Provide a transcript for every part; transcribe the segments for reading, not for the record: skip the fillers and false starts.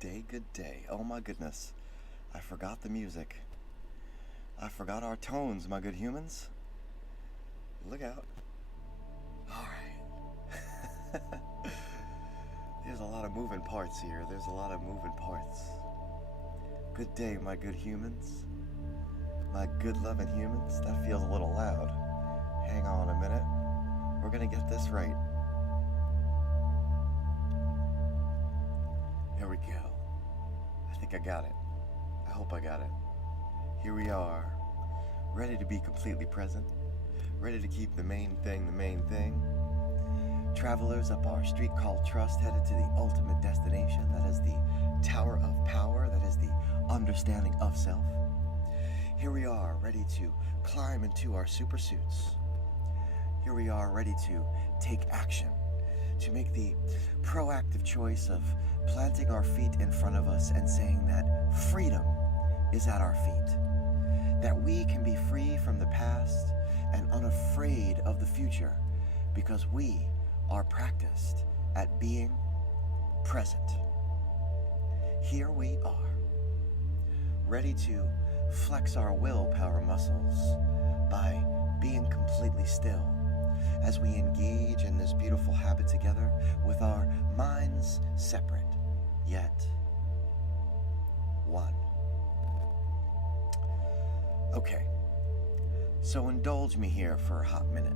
good day. Oh my goodness. I forgot the music. I forgot our tones, my good humans. Look out. Alright. There's a lot of moving parts here. Good day, my good humans. My good loving humans. That feels a little loud. Hang on a minute. We're gonna get this right. There we go. I think I got it. I hope I got it. Here we are, ready to be completely present, ready to keep the main thing the main thing. Travelers up our street called trust, headed to the ultimate destination. That is the Tower of Power. That is the understanding of self. Here we are, ready to climb into our super suits. Here we are, ready to take action, to make the proactive choice of planting our feet in front of us and saying that freedom is at our feet, that we can be free from the past and unafraid of the future because we are practiced at being present. Here we are, ready to flex our willpower muscles by being completely still as we engage in this beautiful habit together with our minds separate, yet one. Okay, so indulge me here for a hot minute.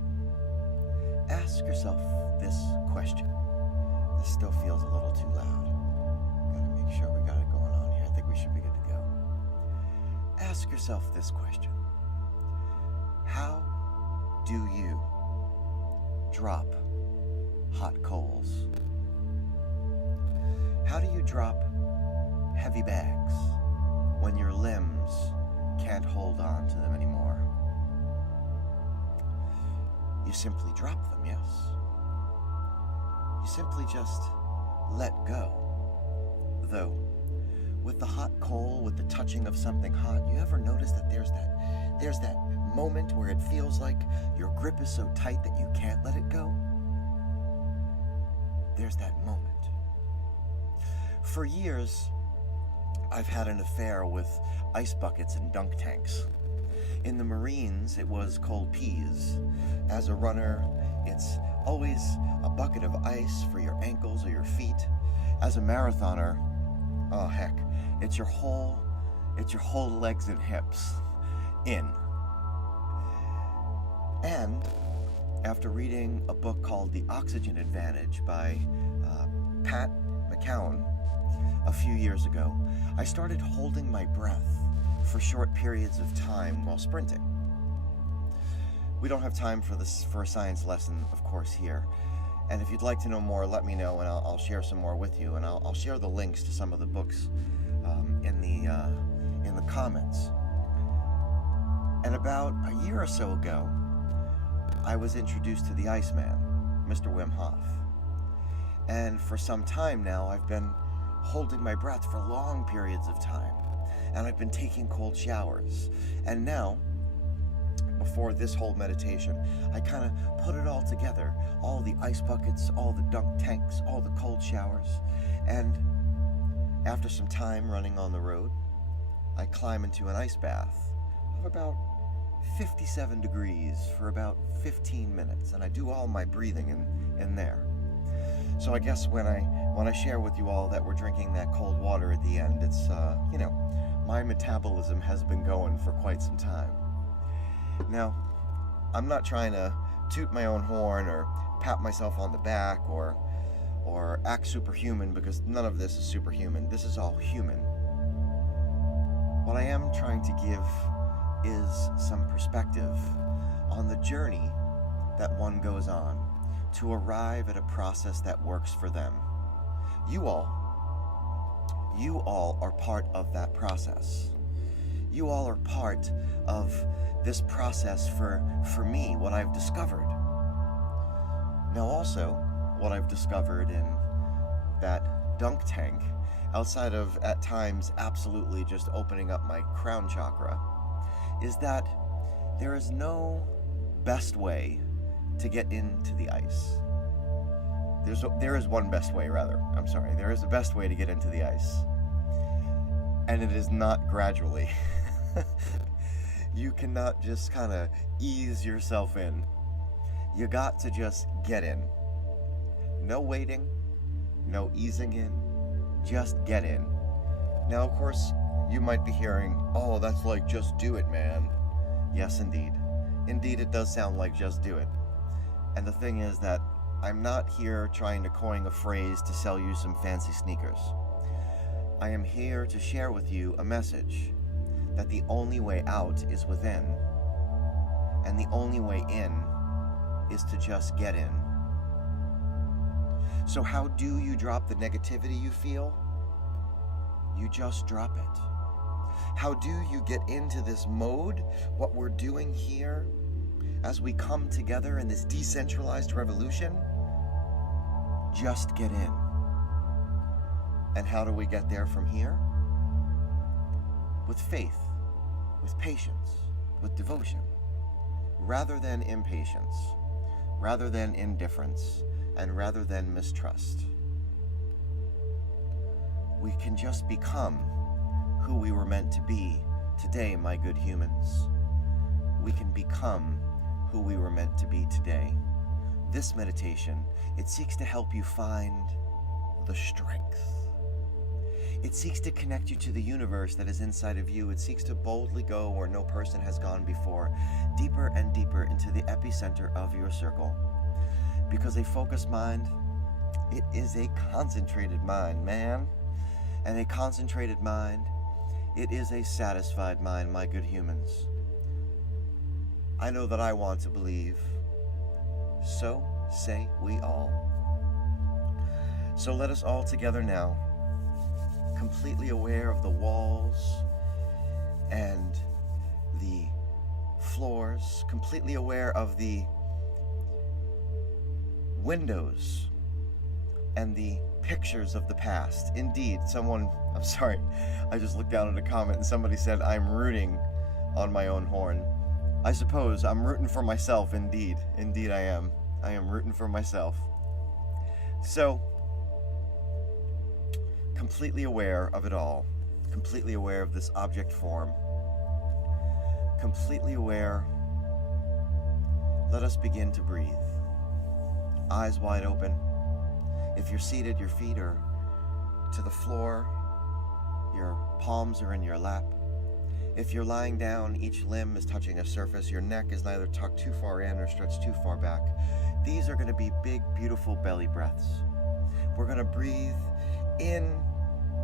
Ask yourself this question. This still feels a little too loud. Gotta make sure we got it going on here. I think we should be good to go. Ask yourself this question. How do you drop hot coals? How do you drop heavy bags when your limbs can't hold on to them anymore? You simply drop them, yes. You simply just let go. Though, with the hot coal, with the touching of something hot, you ever notice that there's that moment where it feels like your grip is so tight that you can't let it go? There's that moment. For years, I've had an affair with ice buckets and dunk tanks. In the Marines, it was cold peas. As a runner, it's always a bucket of ice for your ankles or your feet. As a marathoner, oh heck, it's your whole legs and hips in. And after reading a book called The Oxygen Advantage by Pat McKeown a few years ago, I started holding my breath for short periods of time while sprinting. We don't have time for a science lesson, of course, here. And if you'd like to know more, let me know, and I'll share some more with you, and I'll share the links to some of the books in the comments. And about a year or so ago, I was introduced to the Iceman, Mr. Wim Hof. And for some time now, I've been holding my breath for long periods of time. And I've been taking cold showers. And now, before this whole meditation, I kind of put it all together. All the ice buckets, all the dunk tanks, all the cold showers. And after some time running on the road, I climb into an ice bath of about 57 degrees for about 15 minutes. And I do all my breathing in there. So I guess when I share with you all that we're drinking that cold water at the end, it's, my metabolism has been going for quite some time. Now, I'm not trying to toot my own horn or pat myself on the back or act superhuman, because none of this is superhuman. This is all human. What I am trying to give is some perspective on the journey that one goes on to arrive at a process that works for them. You all are part of that process. You all are part of this process for me, what I've discovered. Now also, what I've discovered in that dunk tank, outside of at times absolutely just opening up my crown chakra, is that there is no best way to get into the ice. There is one best way, rather. I'm sorry. There is a best way to get into the ice. And it is not gradually. You cannot just kind of ease yourself in. You got to just get in. No waiting, no easing in, just get in. Now, of course, you might be hearing, oh, that's like just do it, man. Yes, indeed. Indeed, it does sound like just do it. And the thing is that I'm not here trying to coin a phrase to sell you some fancy sneakers. I am here to share with you a message that the only way out is within, and the only way in is to just get in. So how do you drop the negativity you feel? You just drop it. How do you get into this mode? What we're doing here as we come together in this decentralized revolution? Just get in. And how do we get there from here? With faith, with patience, with devotion, rather than impatience, rather than indifference, and rather than mistrust. We can just become who we were meant to be today, my good humans. We can become who we were meant to be today. This meditation, it seeks to help you find the strength. It seeks to connect you to the universe that is inside of you. It seeks to boldly go where no person has gone before, deeper and deeper into the epicenter of your circle. Because a focused mind, it is a concentrated mind, man. And a concentrated mind, it is a satisfied mind, my good humans. I know that I want to believe. So say we all. So let us all together now, completely aware of the walls and the floors, completely aware of the windows and the pictures of the past. Indeed, I'm sorry, I just looked down at a comment and somebody said I'm rooting on my own horn. I suppose I'm rooting for myself, indeed. Indeed I am. I am rooting for myself. So, completely aware of it all, completely aware of this object form, completely aware, let us begin to breathe. Eyes wide open. If you're seated, your feet are to the floor, your palms are in your lap. If you're lying down, each limb is touching a surface. Your neck is neither tucked too far in or stretched too far back. These are going to be big, beautiful belly breaths. We're going to breathe in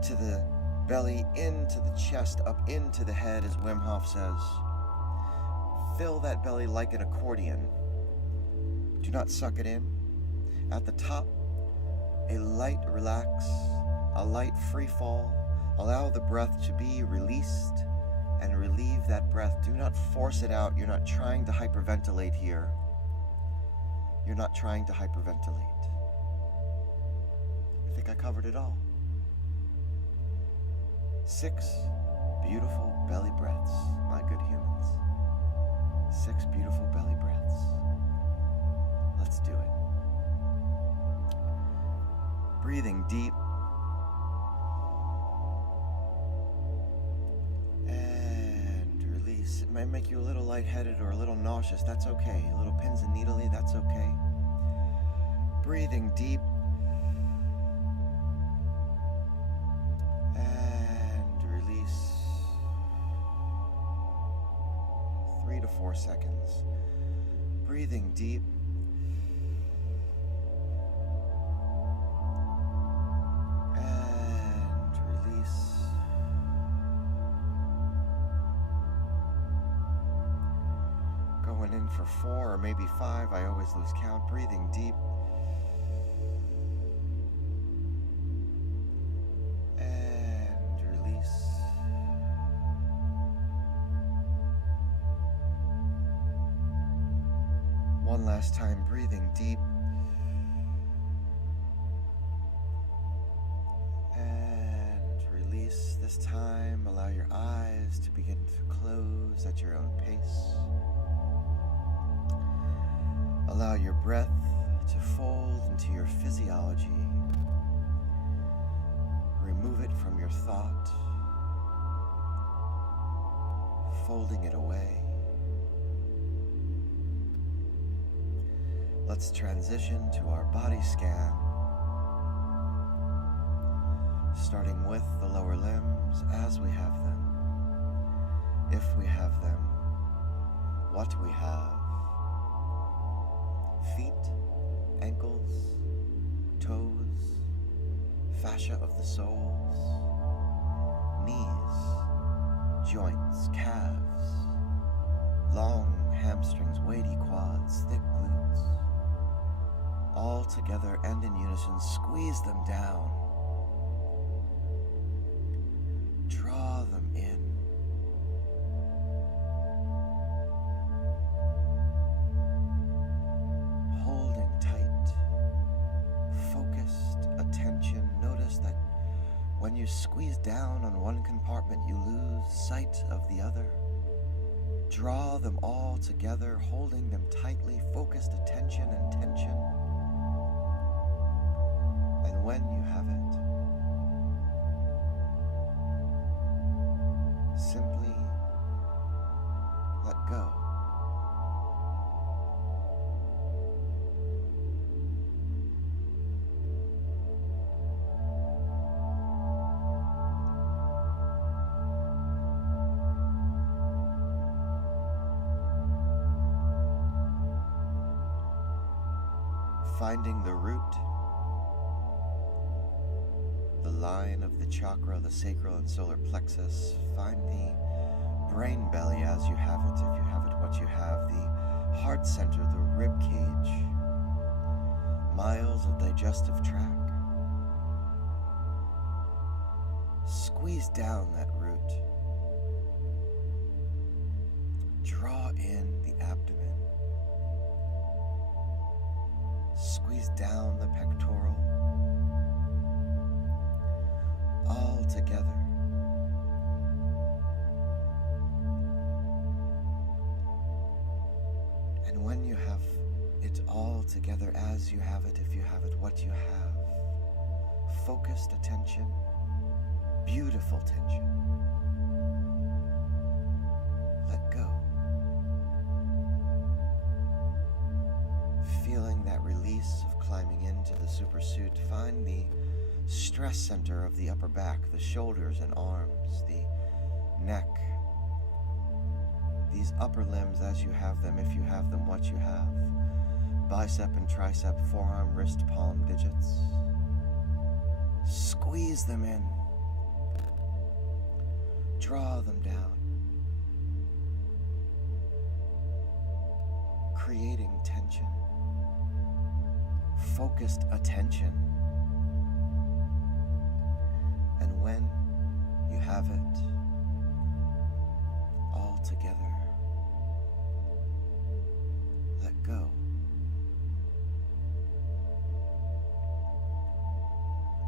to the belly, into the chest, up into the head, as Wim Hof says. Fill that belly like an accordion. Do not suck it in. At the top, a light relax, a light free fall. Allow the breath to be released and relieve that breath. Do not force it out. You're not trying to hyperventilate here. You're not trying to hyperventilate. I think I covered it all. 6 beautiful belly breaths, my good humans. 6 beautiful belly breaths. Let's do it. Breathing deep. And release. It might make you a little lightheaded or a little nauseous. That's okay. A little pins and needly. That's okay. Breathing deep. And release. 3 to 4 seconds. Breathing deep. For 4 or maybe 5, I always lose count. Breathing deep. And release. One last time, breathing deep. And release. This time, allow your eyes to begin to close at your own pace. Allow your breath to fold into your physiology. Remove it from your thought. folding it away. Let's transition to our body scan, starting with the lower limbs as we have them. If we have them, what we have. Feet, ankles, toes, fascia of the soles, knees, joints, calves, long hamstrings, weighty quads, thick glutes. All together and in unison, squeeze them down. Draw them in. Holding tight, focused attention. Notice that when you squeeze down on one compartment, you lose sight of the other. Draw them all together, holding them tightly, focused attention and tension. And when you have it, simply let go. Finding the root, the line of the chakra, the sacral and solar plexus. Find the brain belly as you have it, if you have it, what you have. The heart center, the rib cage, miles of digestive tract. Squeeze down that root. Draw in the abdomen. Squeeze down the pectoral, all together. And when you have it all together as you have it, if you have it, what you have, focused attention, beautiful tension. Let go. Feeling that release of climbing into the supersuit, find the stress center of the upper back, the shoulders and arms, the neck, these upper limbs as you have them, if you have them, what you have, bicep and tricep, forearm, wrist, palm, digits. Squeeze them in. Draw them down. Creating tension. Focused attention. And when you have it all together, let go.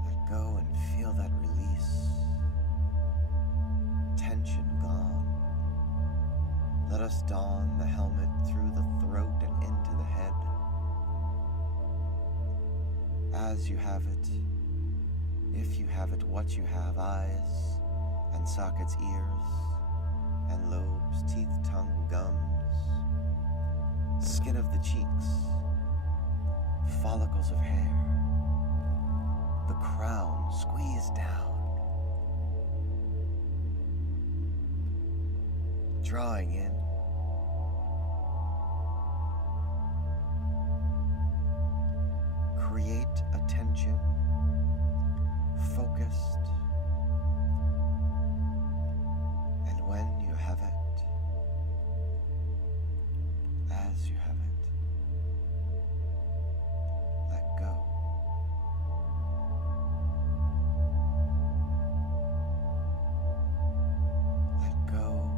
Let go and feel that release. Tension gone. Let us don the helmet through the throat and into the head. As you have it, if you have it, what you have, eyes and sockets, ears and lobes, teeth, tongue, gums, skin of the cheeks, follicles of hair, the crown squeezed down, drawing in. Create attention, focused, and when you have it, as you have it, let go. Let go,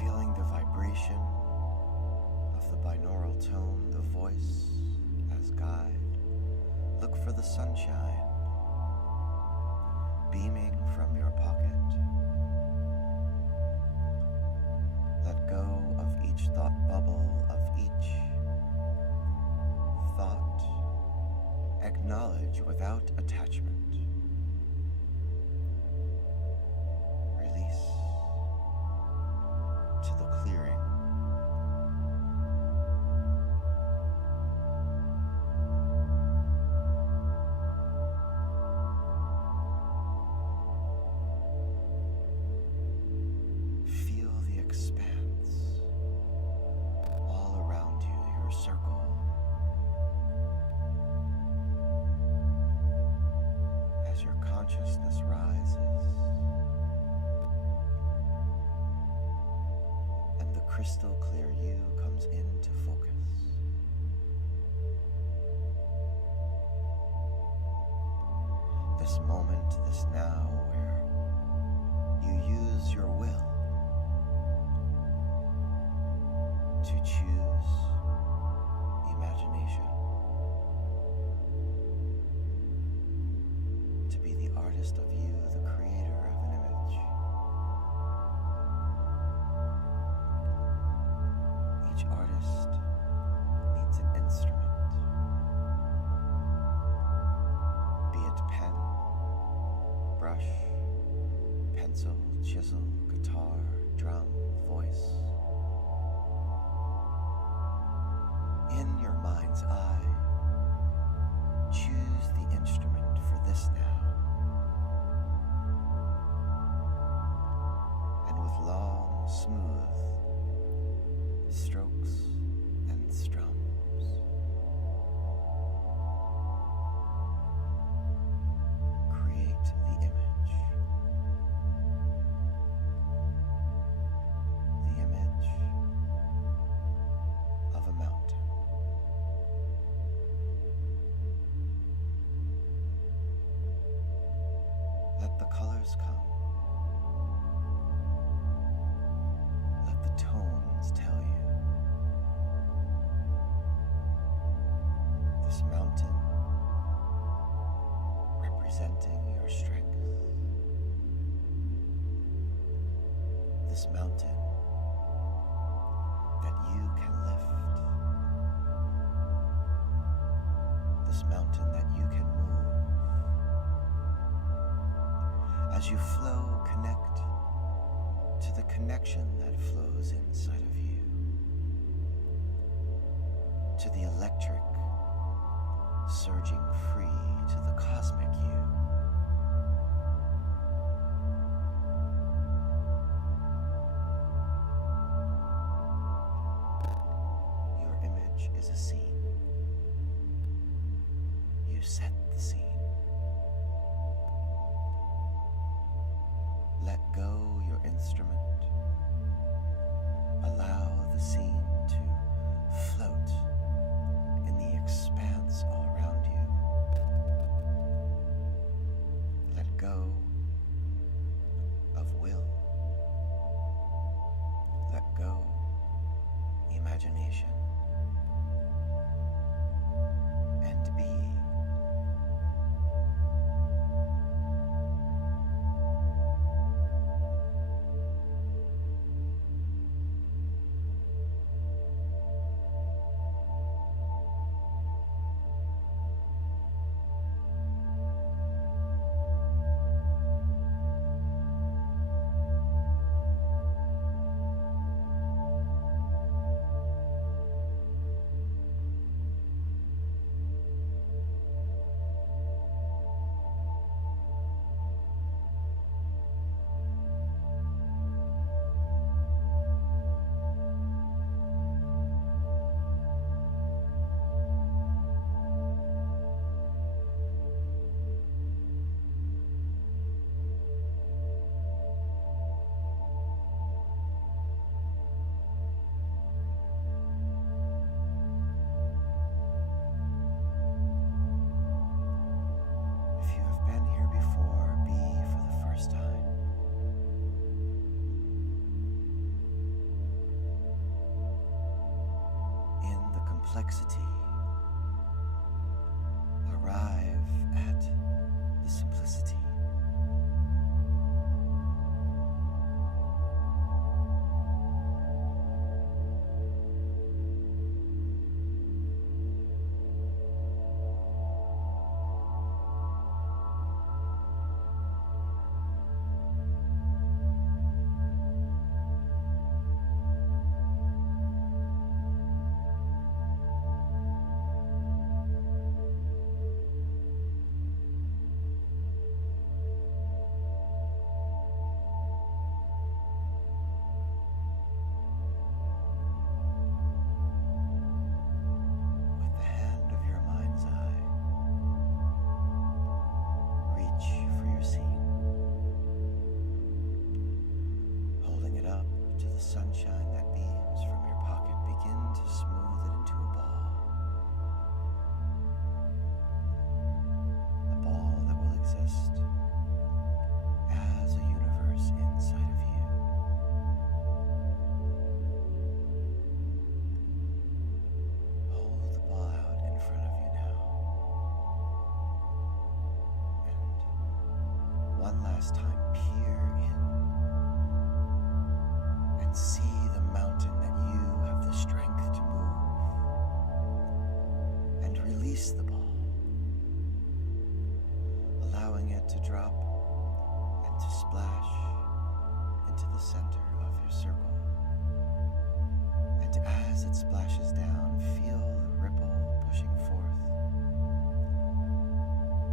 feeling the vibration of the binaural tone, the voice as guide. Look for the sunshine beaming from your pocket. Let go of each thought bubble, of each thought. Acknowledge without attachment. crystal clear you comes into focus. This moment, this now, where you use your will to choose imagination, to be the artist of you, the creator of an image. Each artist needs an instrument, be it pen, brush, pencil, chisel, guitar, drum, voice. In your mind's eye, choose the instrument for this now. And with long, smooth strokes and strums, create the image. The image of a mountain. Let the colors come. Let the tones tell you. This mountain representing your strength. This mountain that you can lift. This mountain that you can move. As you flow, connect to the connection that flows inside of you, to the electric surging free to the cosmic you. Your image is a scene. You set the scene. Let go your instrument. Allow the scene to float in the expanse all around you. Let go of will. Let go imagination. And be. Complexity. Arrive at the simplicity. this time, peer in and see the mountain that you have the strength to move, and release the ball, allowing it to drop and to splash into the center of your circle. And as it splashes down, feel the ripple pushing forth.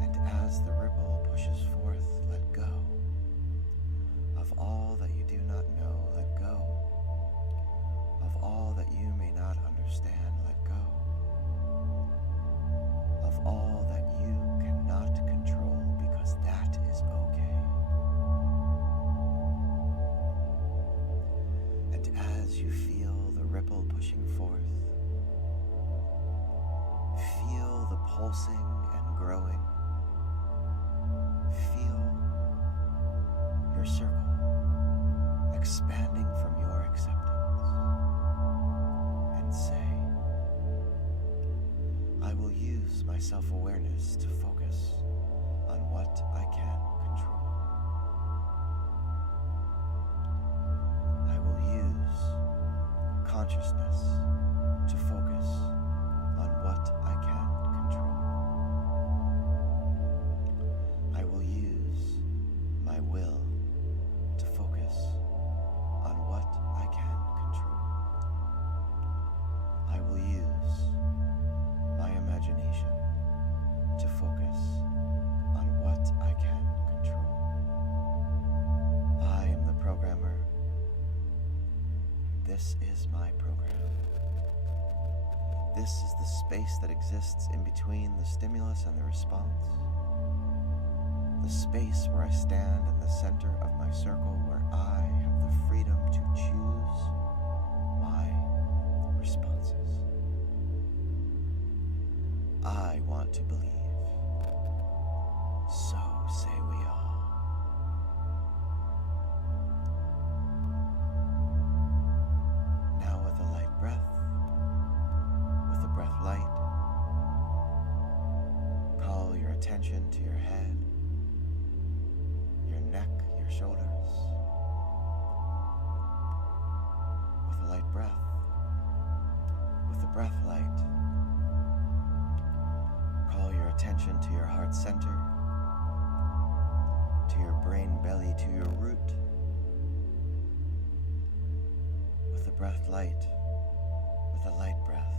And as the ripple pushes forth, let go of all that you do not know. Let go of all that you may not understand. Let go of all that you cannot control, because that is okay. And as you feel the ripple pushing forth, feel the pulsing and growing. Feel your circle expanding from your acceptance, and say, I will use my self-awareness to focus on what I can control. I will use consciousness to focus on what I can control. I will use my will to focus on what I can control. I will use my imagination to focus on what I can control. I am the programmer. This is my program. This is the space that exists in between the stimulus and the response. The space where I stand in the center of my circle, where I have the freedom to choose my responses. I want to believe. So say we all. Now with a light breath, with the breath light, call your attention to your head, your neck, your shoulders. With a light breath, with the breath light, call your attention to your heart center, to your brain belly, to your root. With the breath light, with a light breath,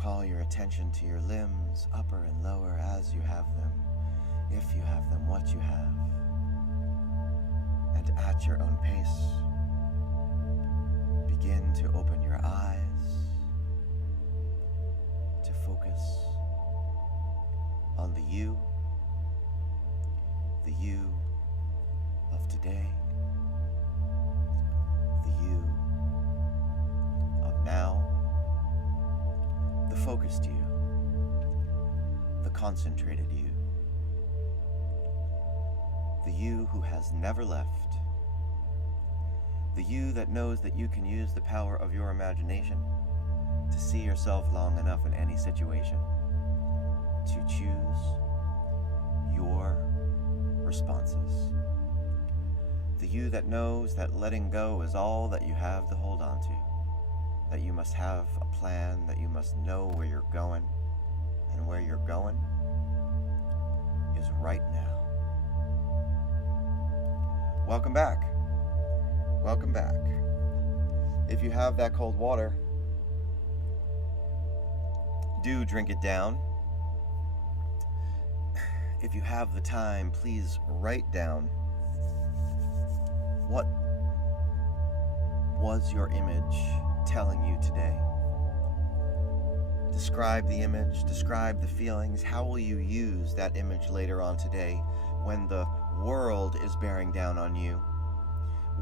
call your attention to your limbs, upper and lower, as you have them, if you have them, what you have. And at your own pace, begin to open your eyes to focus on the you of today, the you of now, the focused you, the concentrated you, the you who has never left, the you that knows that you can use the power of your imagination to see yourself long enough in any situation to choose your responses. The you that knows that letting go is all that you have to hold on to, that you must have a plan, that you must know where you're going, and where you're going is right now. Welcome back. Welcome back. If you have that cold water, do drink it down. If you have the time, please write down what was your image telling you today. Describe the image, describe the feelings. How will you use that image later on today when the world is bearing down on you?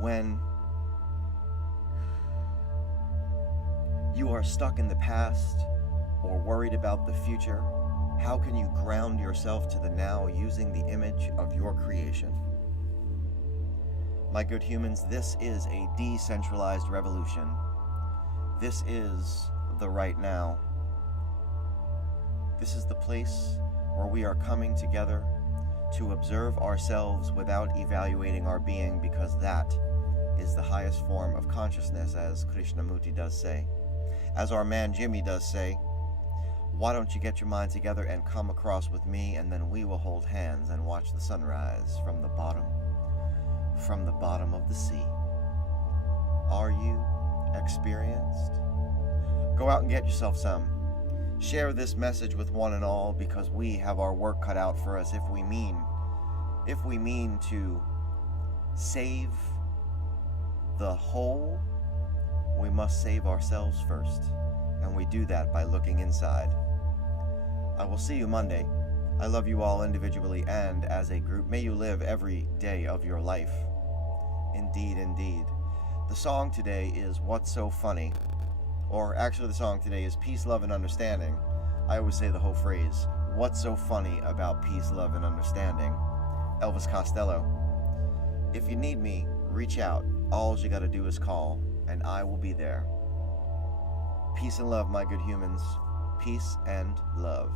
When you are stuck in the past or worried about the future, how can you ground yourself to the now using the image of your creation? My good humans, this is a decentralized revolution. This is the right now. This is the place where we are coming together to observe ourselves without evaluating our being, because that is the highest form of consciousness, as Krishnamurti does say. As our man Jimmy does say, why don't you get your mind together and come across with me, and then we will hold hands and watch the sunrise from the bottom of the sea. Are you experienced? Go out and get yourself some. Share this message with one and all, because we have our work cut out for us if we mean to save the whole. We must save ourselves first, and we do that by looking inside. I will see you Monday. I love you all individually and as a group. May you live every day of your life. Indeed, indeed. The song today is What's So Funny? Or actually the song today is Peace, Love, and Understanding. I always say the whole phrase, what's so funny about peace, love, and understanding? Elvis Costello. If you need me, reach out. All you gotta do is call, and I will be there. Peace and love, my good humans. Peace and love.